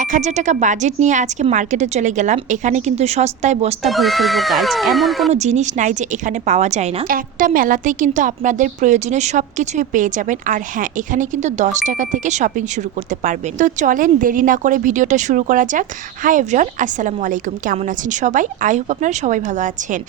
1000 টাকা বাজেট নিয়ে আজকে মার্কেটে চলে গেলাম। এখানে কিন্তু সস্তায় বস্তা ভরে ফেলবো গাইজ। এমন কোনো জিনিস নাই যে এখানে পাওয়া যায় না। একটা মেলাতেই কিন্তু আপনাদের প্রয়োজনীয় সব কিছুই পেয়ে যাবেন। আর হ্যাঁ, এখানে কিন্তু 10 টাকা থেকে শপিং শুরু করতে পারবেন। তো চলেন দেরি না করে ভিডিওটা শুরু করা যাক। হাই এভরিওয়ান, আসসালামু আলাইকুম। কেমন আছেন সবাই? আই হোপ আপনারা সবাই ভালো আছেন।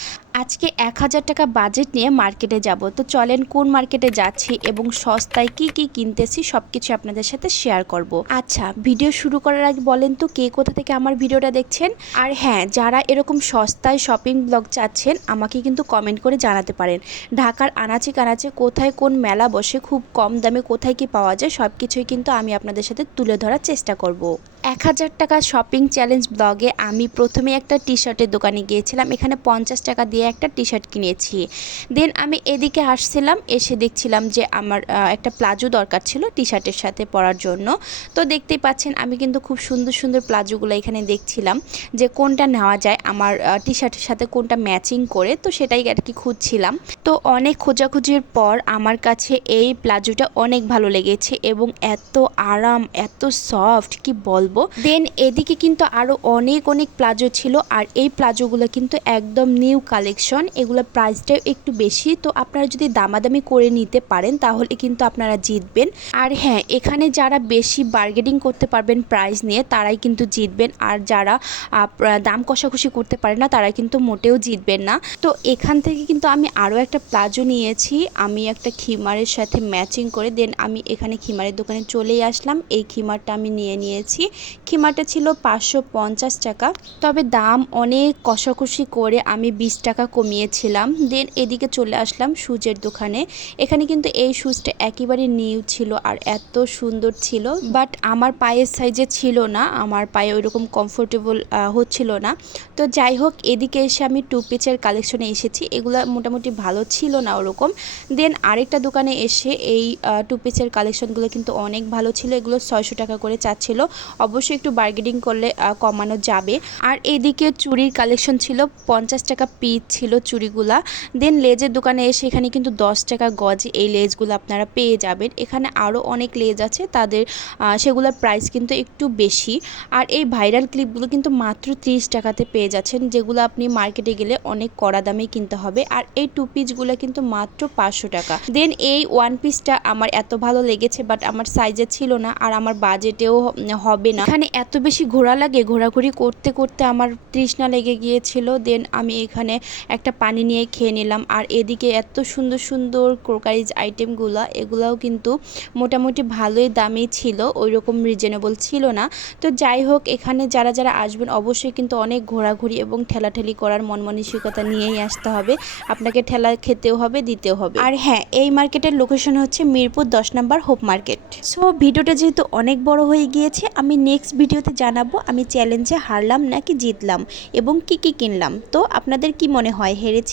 আজকে 1000 টাকা বাজেট নিয়ে মার্কেটে যাব। তো চলেন কোন মার্কেটে যাচ্ছি এবং সস্তায় কি কি কিনতেছি সবকিছু আপনাদের সাথে শেয়ার করব। আচ্ছা, ভিডিও শুরু করার আগে বলেন তো কে কোথা থেকে আমার ভিডিওটা দেখছেন। আর হ্যাঁ, যারা এরকম সস্তায় শপিং ব্লগ চাচ্ছেন আমাকে কিন্তু কমেন্ট করে জানাতে পারেন। ঢাকার আনাচে কানাচে কোথায় কোন মেলা বসে, খুব কম দামে কোথায় কি পাওয়া যায় সবকিছুই কিন্তু আমি আপনাদের সাথে তুলে ধরার চেষ্টা করব। 1000 টাকা শপিং চ্যালেঞ্জ ব্লগে আমি প্রথমে একটা টি শার্টের দোকানে গিয়েছিলাম। এখানে 50 টাকা দিয়ে একটা টি শার্ট কিনেছি। দেন আমি এদিকে আসছিলাম, এসে দেখছিলাম যে আমার একটা প্লাজো দরকার ছিল টি শার্টের সাথে পরার জন্য। তো দেখতেই পাচ্ছেন আমি কিন্তু খুব সুন্দর সুন্দর প্লাজোগুলো এখানে দেখছিলাম যে কোনটা নেওয়া যায় আমার টি শার্টের সাথে, কোনটা ম্যাচিং করে। তো সেটাই আর কি খুঁজছিলাম। তো অনেক খোঁজাখুঁজির পর আমার কাছে এই প্লাজোটা অনেক ভালো লেগেছে এবং এত আরাম, এত সফট কি বলবো। দেন এদিকে কিন্তু আরও অনেক অনেক প্লাজো ছিল। আর এই প্লাজোগুলো কিন্তু একদম নিউ কালেকশন, এগুলোর প্রাইসটাও একটু বেশি। তো আপনারা যদি দামাদামি করে নিতে পারেন তাহলে কিন্তু আপনারা জিতবেন। আর হ্যাঁ, এখানে যারা বেশি বার্গেনিং করতে পারবেন প্রাইস নিয়ে তারাই কিন্তু জিতবেন। আর যারা দাম কষাকষি করতে পারে না তারা কিন্তু মোটেও জিতবেন না। তো এখান থেকে কিন্তু আমি আরও একটা প্লাজো নিয়েছি, আমি একটা খিমারের সাথে ম্যাচিং করে। দেন আমি এখানে খিমারের দোকানে চলেই আসলাম। এই খিমারটা আমি নিয়েছি। খিমারটা ছিল 550 টাকা, তবে দাম অনেক কষাকষি করে আমি 20 টাকা কমিয়েছিলাম। দেন এদিকে চলে আসলাম শুজের দোকানে। এখানে কিন্তু এই শুজটা একেবারে নিউ ছিল আর এত সুন্দর ছিল, বাট আমার পায়ের সাইজে ছিল না, আমার পায়ে ওইরকম কমফোর্টেবল হচ্ছিল না। তো যাই হোক, এদিকে এসে আমি টু পিচের কালেকশনে এসেছি। এগুলো মোটামুটি ভালো ছিল না ওরকম। দেন আরেকটা দোকানে এসে এই টু পিচের কালেকশনগুলো কিন্তু অনেক ভালো ছিল। এগুলো 600 টাকা করে চাচ্ছিল। অবশ্যই একটু বার্গেনিং করলে কমানো যাবে। আর এদিকে চুড়ির কালেকশন ছিল, 50 টাকা পিস ছিল চুড়িগুলা। দেন লেজের দোকানে এসে এখানে কিন্তু 10 টাকা গজে এই লেজগুলো আপনারা পেয়ে যাবেন। এখানে আরও অনেক লেজ আছে, তাদের সেগুলোর প্রাইস কিন্তু একটু বেশি। আর এই ভাইরাল ক্লিপগুলো কিন্তু মাত্র 30 টাকাতে পেয়ে যাচ্ছেন, যেগুলো আপনি মার্কেটে গেলে অনেক কড়া দামে কিনতে হবে। আর এই টু পিসগুলো কিন্তু মাত্র 500 টাকা। দেন এই ওয়ান পিসটা আমার এত ভালো লেগেছে, বাট আমার সাইজে ছিল না আর আমার বাজেটেও হবে না। এখানে এত বেশি ঘোরা লাগে, ঘোরাঘুরি করতে করতে আমার তৃষ্ণা লেগে গিয়েছিল। দেন আমি এখানে একটা পানি নিয়ে খেয়ে নিলাম। আর এদিকে এত সুন্দর সুন্দর ক্রোকারিজ আইটেমগুলো, এগুলাও কিন্তু মোটামুটি ভালোই দামি ছিল, ওই রকম রিজনেবল ছিল না। তো যাই হোক, এখানে যারা যারা আসবেন অবশ্যই কিন্তু অনেক ঘোরাঘুরি এবং ঠেলাঠেলি করার মন মানসিকতা নিয়েই আসতে হবে। আপনাকে ঠেলা খেতেও হবে, দিতেও হবে। আর হ্যাঁ, এই মার্কেটের লোকেশন হচ্ছে মিরপুর 10 নম্বর হোপ মার্কেট। সো ভিডিওটা যেহেতু অনেক বড় হয়ে গিয়েছে, আমি নেক্সট ভিডিওতে জানাবো আমি চ্যালেঞ্জে হারলাম নাকি জিতলাম এবং কি কি কিনলাম। তো আপনাদের কি মনে হয়, হেরেছি